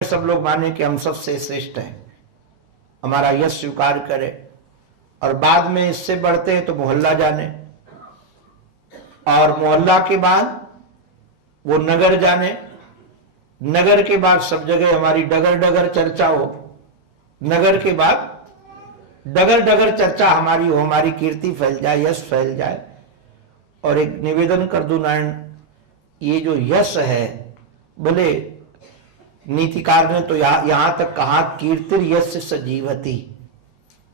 सब लोग माने कि हम सबसे श्रेष्ठ हैं, हमारा यश स्वीकार करे, और बाद में इससे बढ़ते हैं तो मोहल्ला जाने, और मोहल्ला के बाद वो नगर जाने, नगर के बाद सब जगह हमारी डगर डगर चर्चा हो, नगर के बाद डगर डगर चर्चा हमारी हो, हमारी कीर्ति फैल जाए, यश फैल जाए। और एक निवेदन कर दूं नारायण, ये जो यश है, बोले नीतिकार ने तो यहां तक कहा कीर्ति यश सजीवती,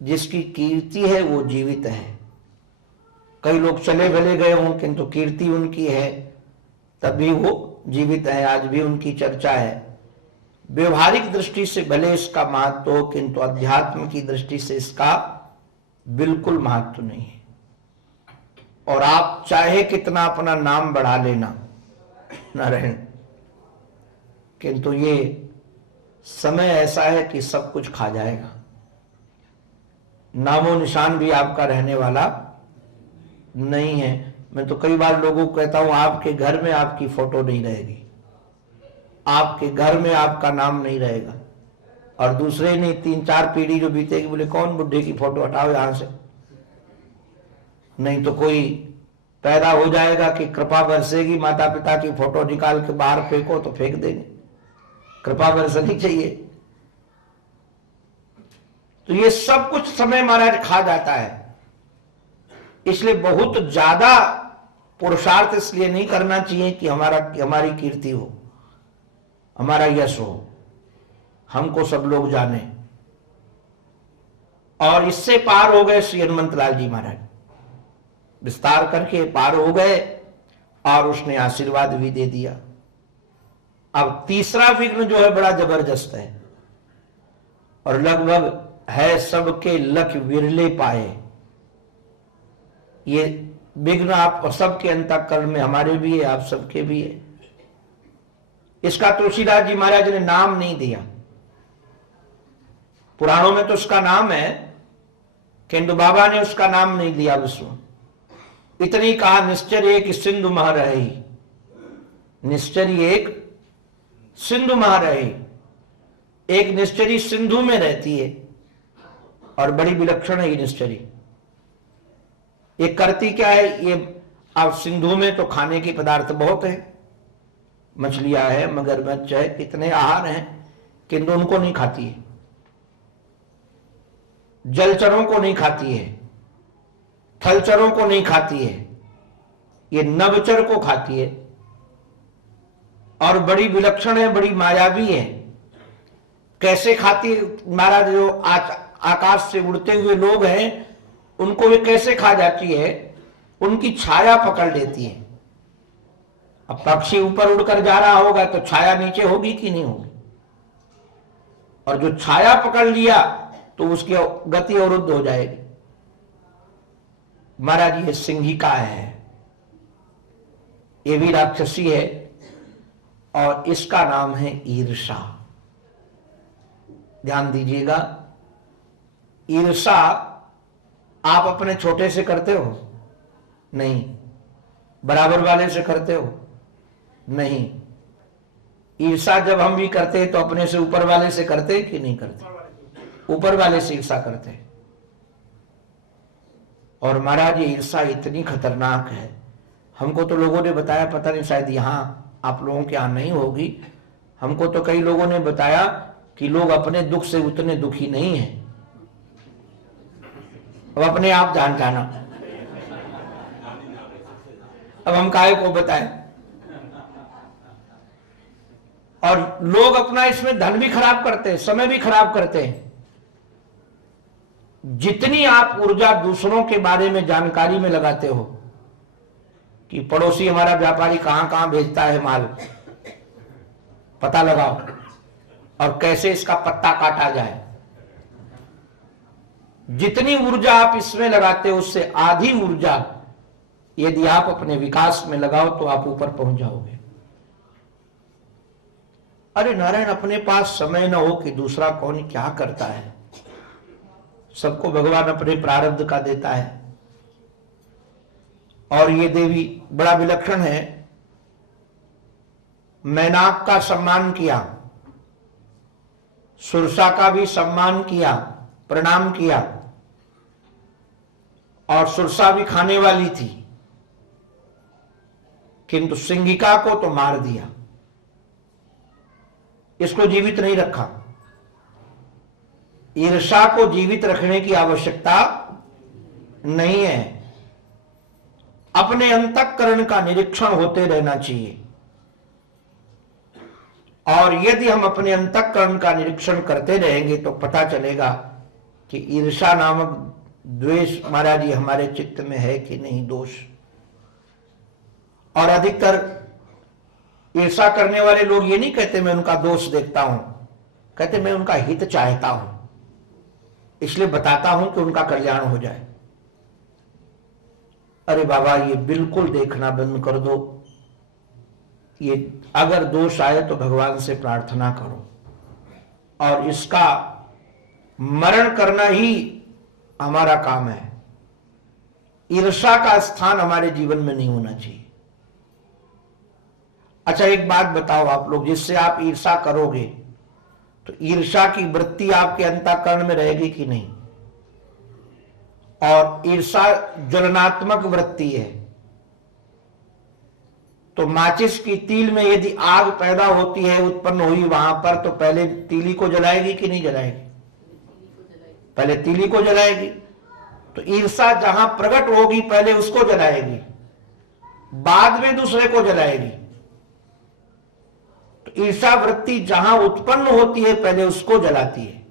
जिसकी कीर्ति है वो जीवित है। कई लोग चले भले गए हों किंतु कीर्ति उनकी है, तभी वो जीवित है, आज भी उनकी चर्चा है। व्यवहारिक दृष्टि से भले इसका महत्व हो, किंतु अध्यात्म की दृष्टि से इसका बिल्कुल महत्व नहीं है। और आप चाहे कितना अपना नाम बढ़ा लेना नारायण, किंतु ये समय ऐसा है कि सब कुछ खा जाएगा, नामो निशान भी आपका रहने वाला नहीं है। मैं तो कई बार लोगों को कहता हूं, आपके घर में आपकी फोटो नहीं रहेगी, आपके घर में आपका नाम नहीं रहेगा, और दूसरे ने 3-4 पीढ़ी जो बीतेगी बोले कौन बुढ़े की फोटो हटाओ यहां से, नहीं तो कोई पैदा हो जाएगा कि कृपा बरसेगी, माता पिता की फोटो निकाल के बाहर फेंको तो फेंक देंगे, कृपा बरसनी चाहिए। तो ये सब कुछ समय महाराज खा जाता है, इसलिए बहुत ज्यादा पुरुषार्थ इसलिए नहीं करना चाहिए कि हमारी कीर्ति हो, हमारा यश हो, हमको सब लोग जाने। और इससे पार हो गए श्री हनुमंतलाल जी महाराज, विस्तार करके पार हो गए, और उसने आशीर्वाद भी दे दिया। अब तीसरा विघ्न जो है बड़ा जबरदस्त है, और लगभग है सबके लख विरले पाए। ये विघ्न आप सबके अंतःकरण में, हमारे भी है, आप सबके भी है। इसका तुलसीदास जी महाराज ने नाम नहीं दिया, पुराणों में तो उसका नाम है, किंतु बाबा ने उसका नाम नहीं दिया विष्णु। इतनी कहा निश्चर एक सिंधु मह रही, निश्चर एक सिंधु मह रही, एक निश्चरी सिंधु में रहती है, और बड़ी विलक्षण है ये निश्चरी। ये करती क्या है, ये अब सिंधु में तो खाने के पदार्थ बहुत है, मछलियां है, मगरमच्छ है, कितने आहार हैं, किंतु उनको नहीं खाती है, जलचरों को नहीं खाती है, थलचरों को नहीं खाती है, ये नवचर को खाती है, और बड़ी विलक्षण है, बड़ी मायावी है। कैसे खाती है महाराज, जो आकाश से उड़ते हुए लोग हैं उनको वे कैसे खा जाती है, उनकी छाया पकड़ लेती है। अब पक्षी ऊपर उड़कर जा रहा होगा तो छाया नीचे होगी कि नहीं होगी, और जो छाया पकड़ लिया तो उसकी गति अवरुद्ध हो जाएगी। महाराज ये सिंहिका है, ये भी राक्षसी है, और इसका नाम है ईर्षा। ध्यान दीजिएगा, ईर्षा आप अपने छोटे से करते हो नहीं, बराबर वाले से करते हो नहीं। ईर्षा जब हम भी करते हैं तो अपने से ऊपर वाले से करते हैं कि नहीं करते, ऊपर वाले से ईर्षा करते हैं। और महाराज ये ईर्षा इतनी खतरनाक है, हमको तो लोगों ने बताया, पता नहीं शायद यहां आप लोगों के यहां नहीं होगी, हमको तो कई लोगों ने बताया कि लोग अपने दुख से उतने दुखी नहीं हैं। अब अपने आप जान जाना, अब हम काहे को बताएं। और लोग अपना इसमें धन भी खराब करते हैं, समय भी खराब करते हैं। जितनी आप ऊर्जा दूसरों के बारे में जानकारी में लगाते हो कि पड़ोसी हमारा व्यापारी कहां कहां भेजता है माल, पता लगाओ, और कैसे इसका पत्ता काटा जाए, जितनी ऊर्जा आप इसमें लगाते हो उससे आधी ऊर्जा यदि आप अपने विकास में लगाओ तो आप ऊपर पहुंच जाओगे। अरे नारायण, अपने पास समय न हो कि दूसरा कौन क्या करता है, सबको भगवान अपने प्रारब्ध का देता है। और ये देवी बड़ा विलक्षण है, मैनाक का सम्मान किया, सुरसा का भी सम्मान किया, प्रणाम किया, और सुरसा भी खाने वाली थी, किंतु सिंहिका को तो मार दिया, इसको जीवित नहीं रखा। ईर्षा को जीवित रखने की आवश्यकता नहीं है। अपने अंतःकरण का निरीक्षण होते रहना चाहिए, और यदि हम अपने अंतःकरण का निरीक्षण करते रहेंगे तो पता चलेगा कि ईर्षा नामक द्वेष महाराज जी हमारे चित्त में है कि नहीं, दोष। और अधिकतर ईर्षा करने वाले लोग ये नहीं कहते मैं उनका दोष देखता हूं, कहते मैं उनका हित चाहता हूं, इसलिए बताता हूं कि उनका कल्याण हो जाए। अरे बाबा, ये बिल्कुल देखना बंद कर दो। ये अगर दोष आए तो भगवान से प्रार्थना करो, और इसका मरण करना ही हमारा काम है। ईर्षा का स्थान हमारे जीवन में नहीं होना चाहिए। अच्छा, एक बात बताओ आप लोग, जिससे आप ईर्षा करोगे तो ईर्षा की वृत्ति आपके अंतःकरण में रहेगी कि नहीं? और ईर्षा ज्वलनात्मक वृत्ति है, तो माचिस की तील में यदि आग पैदा होती है, उत्पन्न हुई वहां पर, तो पहले तीली को जलाएगी कि नहीं जलाएगी? पहले तीली को जलाएगी। तो ईर्षा जहां प्रकट होगी पहले उसको जलाएगी, बाद में दूसरे को जलाएगी। तो ईर्षा वृत्ति जहां उत्पन्न होती है पहले उसको जलाती है।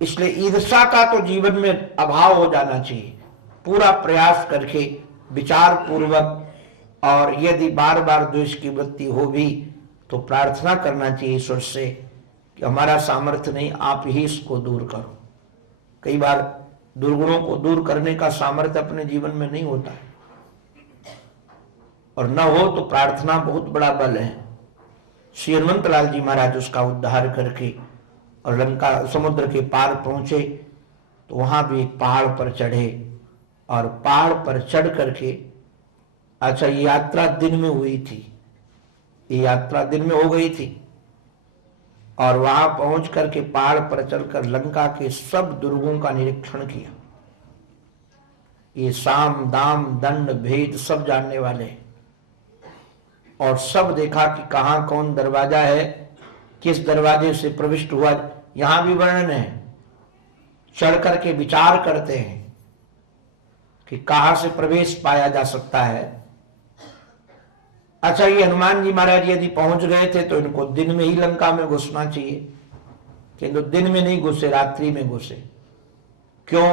इसलिए ईर्षा का तो जीवन में अभाव हो जाना चाहिए। पूरा प्रयास करके विचार पूर्वक, और यदि बार बार द्वेष की वृत्ति हो भी तो प्रार्थना करना चाहिए ईश्वर से कि हमारा सामर्थ्य नहीं, आप ही इसको दूर करो। कई बार दुर्गुणों को दूर करने का सामर्थ्य अपने जीवन में नहीं होता है, और न हो तो प्रार्थना बहुत बड़ा बल है। श्री हनुमंतलाल जी महाराज उसका उद्धार करके और लंका समुद्र के पार पहुंचे, तो वहां भी एक पहाड़ पर चढ़े, और पहाड़ पर चढ़ करके, अच्छा ये यात्रा दिन में हुई थी, ये यात्रा दिन में हो गई थी, और वहां पहुंच करके पहाड़ पर चढ़कर लंका के सब दुर्गों का निरीक्षण किया। ये साम दाम दंड भेद सब जानने वाले, और सब देखा कि कहां कौन दरवाजा है, किस दरवाजे से प्रविष्ट हुआ। यहां भी वर्णन है, चढ़ करके विचार करते हैं कि कहां से प्रवेश पाया जा सकता है। अच्छा, ये हनुमान जी महाराज यदि पहुंच गए थे तो इनको दिन में ही लंका में घुसना चाहिए, किंतु दिन में नहीं घुसे, रात्रि में घुसे। क्यों?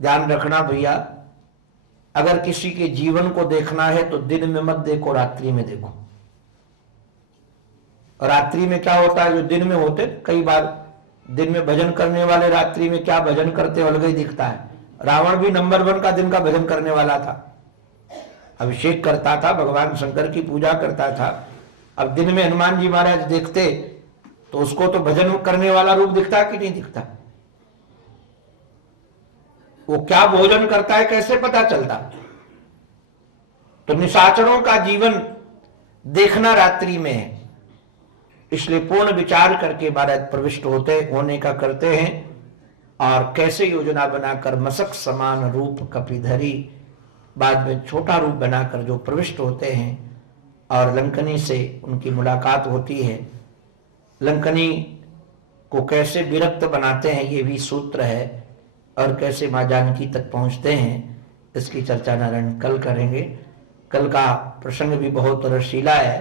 ध्यान रखना भैया, अगर किसी के जीवन को देखना है तो दिन में मत देखो, रात्रि में देखो। रात्रि में क्या होता है, जो दिन में होते, कई बार दिन में भजन करने वाले रात्रि में क्या भजन करते अलग ही दिखता है। रावण भी नंबर 1 का दिन का भजन करने वाला था, अभिषेक करता था, भगवान शंकर की पूजा करता था। अब दिन में हनुमान जी महाराज देखते तो उसको तो भजन करने वाला रूप दिखता कि नहीं दिखता? वो क्या भोजन करता है कैसे पता चलता? तो निशाचरों का जीवन देखना रात्रि में है। इसलिए पूर्ण विचार करके महाराज प्रविष्ट होने का करते हैं, और कैसे योजना बनाकर मशक समान रूप कपिधरी, बाद में छोटा रूप बनाकर जो प्रविष्ट होते हैं, और लंकनी से उनकी मुलाकात होती है। लंकनी को कैसे विरक्त बनाते हैं ये भी सूत्र है, और कैसे मां जानकी तक पहुंचते हैं इसकी चर्चा नारायण कल करेंगे। कल का प्रसंग भी बहुत रसीला है,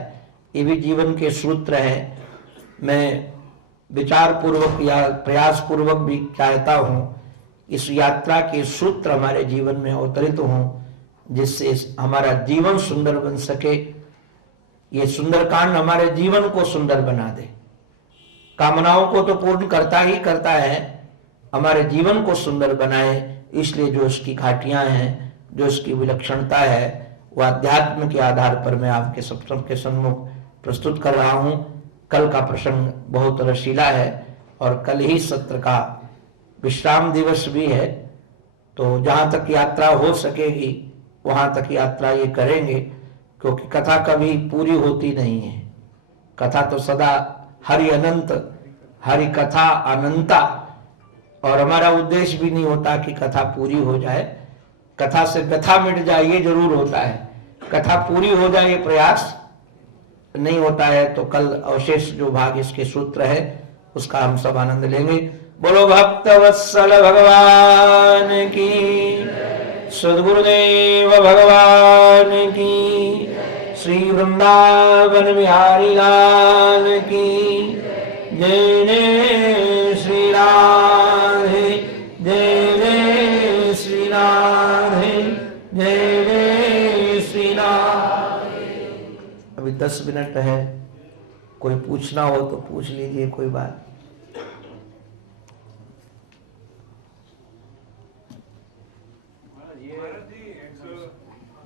ये भी जीवन के सूत्र है। मैं विचार पूर्वक या प्रयास पूर्वक भी चाहता हूं इस यात्रा के सूत्र हमारे जीवन में अवतरित हों, जिससे हमारा जीवन सुंदर बन सके। ये सुंदरकांड हमारे जीवन को सुंदर बना दे। कामनाओं को तो पूर्ण करता ही करता है, हमारे जीवन को सुंदर बनाए। इसलिए जो इसकी घाटियां हैं, जो इसकी विलक्षणता है, वह अध्यात्म के आधार पर मैं आपके सबके सम्मुख प्रस्तुत कर रहा हूं। कल का प्रसंग बहुत रसीला है, और कल ही सत्र का विश्राम दिवस भी है, तो जहां तक यात्रा हो सकेगी वहां तक यात्रा ये करेंगे, क्योंकि कथा कभी पूरी होती नहीं है। कथा तो सदा हरि अनंत, हरि कथा अनंता। और हमारा उद्देश्य भी नहीं होता कि कथा पूरी हो जाए, कथा से व्यथा मिट जाए ये जरूर होता है, कथा पूरी हो जाए ये प्रयास नहीं होता है। तो कल अवशेष जो भाग इसके सूत्र है उसका हम सब आनंद लेंगे। बोलो भक्त वत्सल भगवान की, सद्गुरुदेव भगवान की, श्री वृंदावन बिहारी लाल की जय। जय श्री राधे, जय जय श्री राधे, जय जय श्री राधे। अभी 10 मिनट है, कोई पूछना हो तो पूछ लीजिए, कोई बात।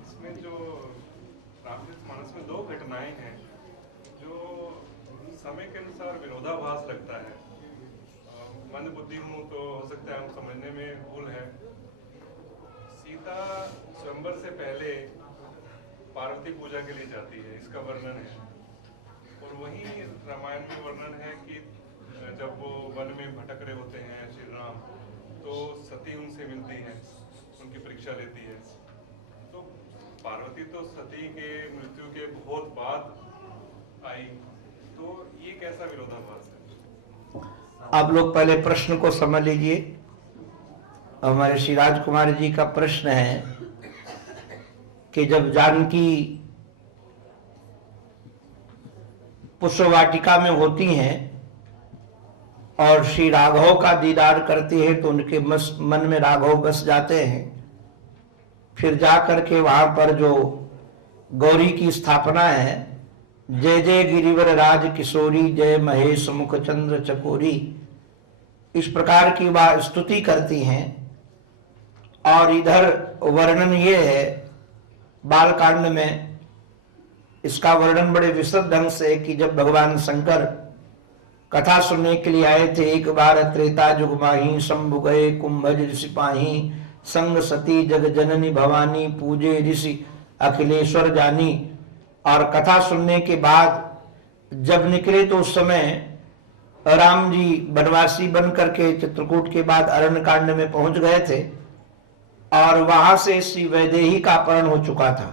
इसमें जो रामचरितमानस में 2 घटनाएं हैं जो समय के अनुसार विरोधाभास लगता है। मंद बुद्धि हूँ तो हो सकता है हम समझने में भूल है। सीता स्वयंवर से पहले पार्वती पूजा के लिए जाती है, इसका वर्णन है। और वहीं रामायण में वर्णन है कि जब वो वन में भटक रहे होते हैं श्री राम, तो सती उनसे मिलती है, उनकी परीक्षा लेती है। तो पार्वती तो सती के मृत्यु के बहुत बाद आई, तो ये कैसा विरोधाभास है? आप लोग पहले प्रश्न को समझ लीजिए। हमारे श्री राजकुमार जी का प्रश्न है कि जब जानकी पुष्प वाटिका में होती हैं और श्री राघव का दीदार करती है तो उनके मन में राघव बस जाते हैं। फिर जाकर के वहां पर जो गौरी की स्थापना है, जय जय गिरिवर राज किशोरी, जय महेश मुख चंद्र चकोरी, इस प्रकार की वह स्तुति करती हैं। और इधर वर्णन ये है बालकांड में, इसका वर्णन बड़े विशद ढंग से कि जब भगवान शंकर कथा सुनने के लिए आए थे, एक बार त्रेता जुग माही, शंभु गए कुंभज ऋषि पाही, संग सती जग जननी भवानी, पूजे ऋषि अखिलेश्वर जानी। और कथा सुनने के बाद जब निकले तो उस समय राम जी वनवासी बन करके चित्रकूट के बाद अरण्यकांड में पहुंच गए थे और वहां से श्री वैदेही का अपहरण हो चुका था।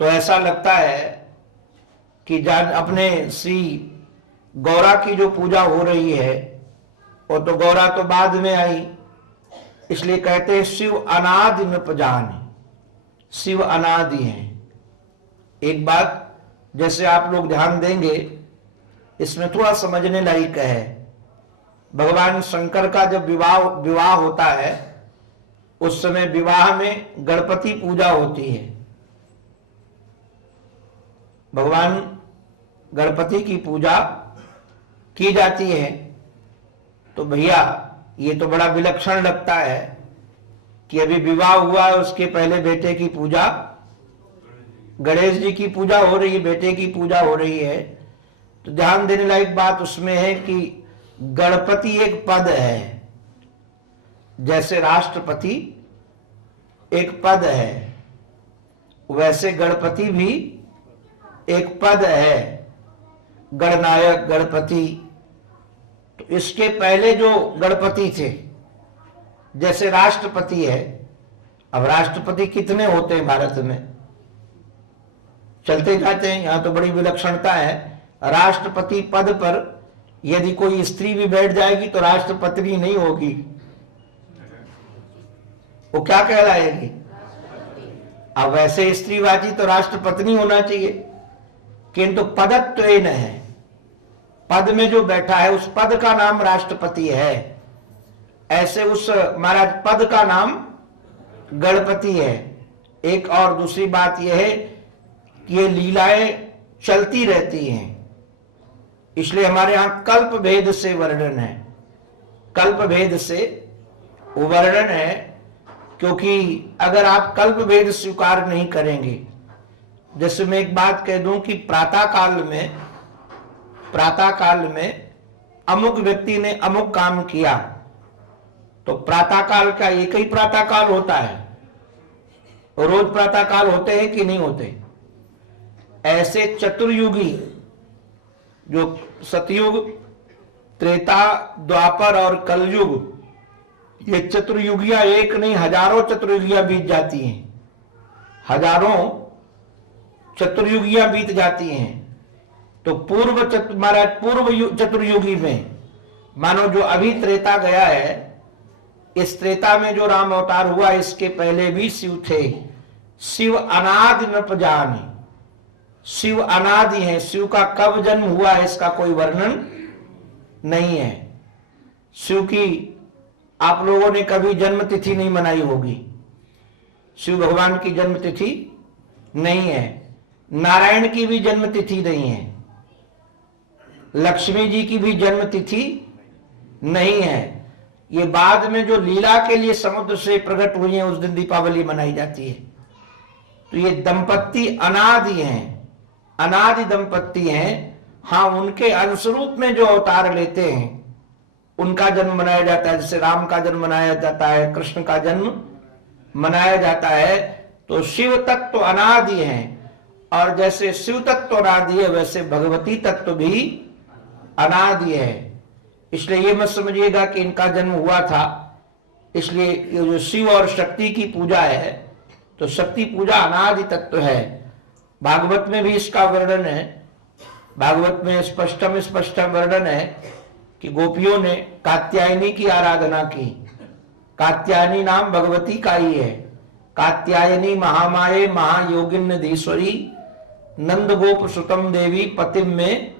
तो ऐसा लगता है कि जान अपने श्री गौरा की जो पूजा हो रही है, वो तो गौरा तो बाद में आई, इसलिए कहते हैं शिव अनादि न पजाने, शिव अनादि हैं। एक बात जैसे आप लोग ध्यान देंगे, इसमें थोड़ा समझने लायक है। भगवान शंकर का जब विवाह होता है, उस समय विवाह में गणपति पूजा होती है। भगवान गणपति की पूजा की जाती है। तो भैया ये तो बड़ा विलक्षण लगता है कि अभी विवाह हुआ है, उसके पहले बेटे की पूजा, गणेश जी की पूजा हो रही है, बेटे की पूजा हो रही है। तो ध्यान देने लायक बात उसमें है कि गणपति एक पद है, जैसे राष्ट्रपति एक पद है, वैसे गणपति भी एक पद है, गणनायक गणपति। तो इसके पहले जो गणपति थे, जैसे राष्ट्रपति है, अब राष्ट्रपति कितने होते हैं भारत में, चलते जाते हैं। यहां तो बड़ी विलक्षणता है, राष्ट्रपति पद पर यदि कोई स्त्री भी बैठ जाएगी तो राष्ट्रपति नहीं होगी, वो क्या कहलाएगी? अब वैसे स्त्रीवाची तो राष्ट्रपत्नी होना चाहिए, किंतु पदत्व है, पद में जो बैठा है उस पद का नाम राष्ट्रपति है। ऐसे उस महाराज पद का नाम गणपति है। एक और दूसरी बात यह है कि ये लीलाएं चलती रहती हैं, इसलिए हमारे यहां कल्प भेद से वर्णन है, कल्प भेद से वर्णन है। क्योंकि अगर आप कल्प भेद स्वीकार नहीं करेंगे, जैसे मैं एक बात कह दूं कि प्रातः काल में अमुक व्यक्ति ने अमुक काम किया, तो प्रातः काल का एक ही प्रातः काल होता है, रोज प्रातः काल होते हैं कि नहीं होते? ऐसे चतुर्युगी जो सतयुग, त्रेता, द्वापर और कलयुग, ये चतुर्युगियां एक नहीं हजारों चतुर्युगियां बीत जाती हैं, हजारों चतुर्युगियां बीत जाती हैं। तो पूर्व चतुर्युगी में मानो जो अभी त्रेता गया है, इस त्रेता में जो राम अवतार हुआ, इसके पहले भी शिव थे। शिव अनादि न जाने, शिव अनादि है। शिव का कब जन्म हुआ है इसका कोई वर्णन नहीं है। शिव की आप लोगों ने कभी जन्म तिथि नहीं मनाई होगी, शिव भगवान की जन्म तिथि नहीं है। नारायण की भी जन्म तिथि नहीं है, लक्ष्मी जी की भी जन्म तिथि नहीं है। ये बाद में जो लीला के लिए समुद्र से प्रकट हुई है, उस दिन दीपावली मनाई जाती है। तो ये दंपत्ति अनादि हैं, अनादि दंपत्ति हैं। हाँ, उनके अंशरूप में जो अवतार लेते हैं उनका जन्म मनाया जाता है। जैसे राम का जन्म मनाया जाता है, कृष्ण का जन्म मनाया जाता है। तो शिव तत्व अनादि हैं, और जैसे शिव तत्व अनादि है वैसे भगवती तत्व भी अनादि है। इसलिए ये मत समझिएगा कि इनका जन्म हुआ था इसलिए ये जो शिव और शक्ति की पूजा है, तो शक्ति पूजा अनादि तत्व है। भागवत में भी इसका वर्णन है। भागवत में स्पष्ट वर्णन है कि गोपियों ने कात्यायनी की आराधना की। कात्यायनी नाम भगवती का ही है। कात्यायनी महामाये महायोगिन्नधीश्वरी नंद गोप सुतम देवी पतिम में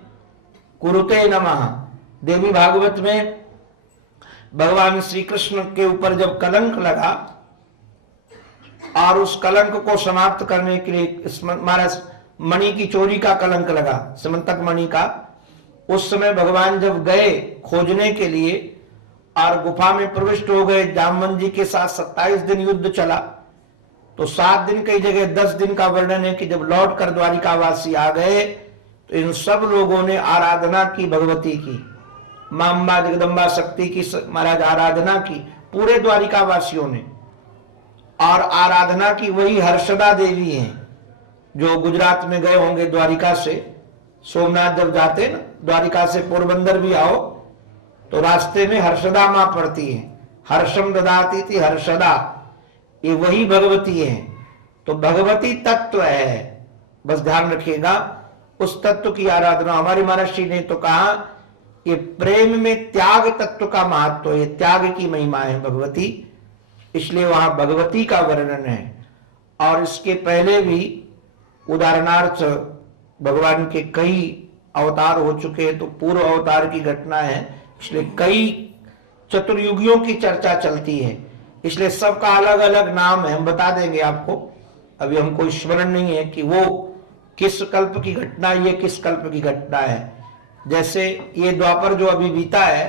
कुरुते नमः। देवी भागवत में भगवान श्री कृष्ण के ऊपर जब कलंक लगा और उस कलंक को समाप्त करने के लिए महाराज मणि की चोरी का कलंक लगा, समंतक मणि का, उस समय भगवान जब गए खोजने के लिए और गुफा में प्रविष्ट हो गए, जामवंत जी के साथ 27 दिन युद्ध चला। तो 7 दिन कई जगह 10 दिन का वर्णन है कि जब लौट कर द्वारिकावासी आ गए तो इन सब लोगों ने आराधना की भगवती की, मां अम्बा जगदम्बा शक्ति की महाराज आराधना की पूरे द्वारिकावासियों ने। और आराधना की वही हर्षदा देवी हैं जो गुजरात में गए होंगे द्वारिका से, सोमनाथ जब जाते ना, द्वारिका से पोरबंदर भी आओ तो रास्ते में हर्षदा मां पड़ती है। हर्षम ददाती थी हर्षदा, ये वही भगवती है। तो भगवती तत्व है, बस ध्यान रखिएगा। उस तत्व की आराधना हमारी महर्षि ने तो कहा ये प्रेम में त्याग तत्व का महत्व है, त्याग की महिमा है भगवती, इसलिए वहां भगवती का वर्णन है। और इसके पहले भी उदाहरणार्थ भगवान के कई अवतार हो चुके हैं, तो पूर्व अवतार की घटना है, इसलिए कई चतुर्युगियों की चर्चा चलती है। इसलिए सबका अलग अलग नाम है, हम बता देंगे आपको, अभी हमको स्मरण नहीं है कि वो किस कल्प की घटना, ये किस कल्प की घटना है। जैसे ये द्वापर जो अभी बीता है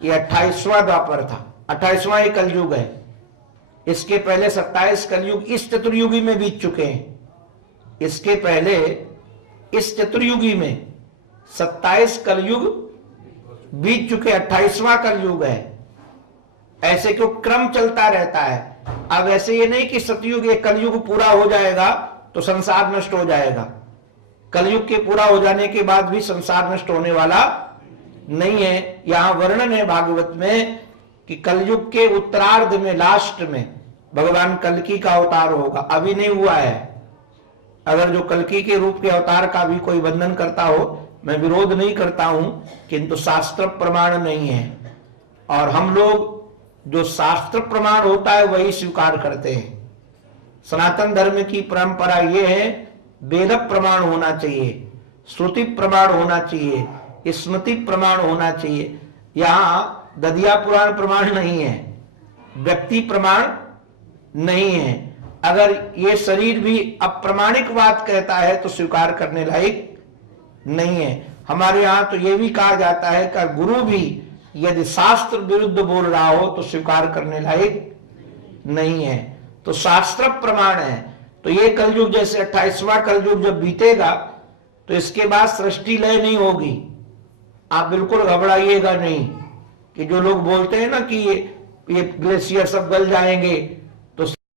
ये 28वां द्वापर था, 28वां ये कलयुग है। इसके पहले 27 कलयुग इस चतुर्युगी में बीत चुके हैं। इसके पहले इस चतुर्युगी में 27 कलयुग बीत चुके, 28वां कलयुग है। ऐसे क्यों क्रम चलता रहता है। अब ऐसे ये नहीं कि सतयुग ये कलयुग पूरा हो जाएगा तो संसार नष्ट हो जाएगा। कलयुग के पूरा हो जाने के बाद भी संसार नष्ट होने वाला नहीं है। यहां वर्णन है भागवत में कि कलयुग के उत्तरार्ध में, लास्ट में भगवान कल्की का अवतार होगा। अभी नहीं हुआ है। अगर जो कल्की के रूप के अवतार का भी कोई वर्णन करता हो, मैं विरोध नहीं करता हूं, किंतु शास्त्र प्रमाण नहीं है। और हम लोग जो शास्त्र प्रमाण होता है वही स्वीकार करते हैं। सनातन धर्म की परंपरा यह है, वेद प्रमाण होना चाहिए, श्रुति प्रमाण होना चाहिए, स्मृति प्रमाण होना चाहिए। यहां ददिया पुराण प्रमाण नहीं है, व्यक्ति प्रमाण नहीं है। अगर ये शरीर भी अप्रमाणिक बात कहता है तो स्वीकार करने लायक नहीं है। हमारे यहां तो यह भी कहा जाता है कि गुरु भी यदि शास्त्र विरुद्ध बोल रहा हो तो स्वीकार करने लायक नहीं है। तो शास्त्र प्रमाण है। तो ये कलयुग जैसे 28वां कलयुग जब बीतेगा तो इसके बाद सृष्टि लय नहीं होगी। आप बिल्कुल घबराइएगा नहीं कि जो लोग बोलते हैं ना कि ये ग्लेशियर सब गल जाएंगे,